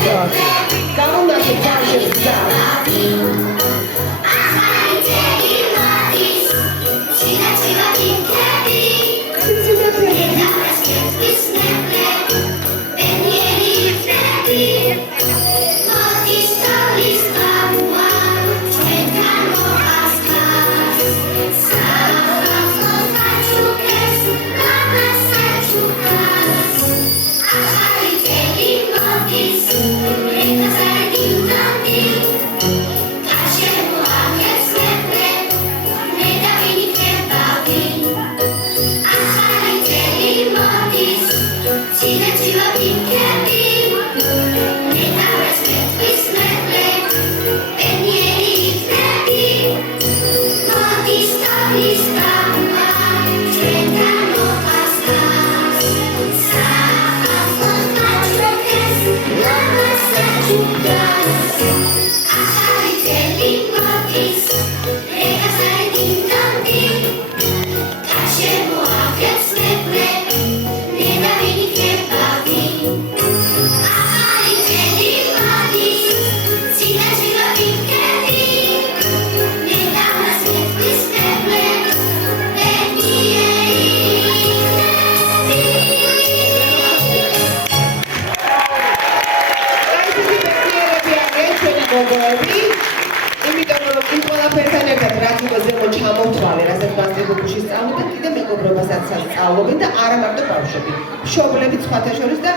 გამონახეთ ბავშვებს და იმიტომ რომ იმ ყველაფერთან ერთად რაც უკვე ზემო ჩამოვთვალე, რასაც მასწავლებლებში სწავლობენ, კიდე მეგობრობასაც სწავლობენ და არა მარტო ბავშვები, მშობლები სხვათა შორის და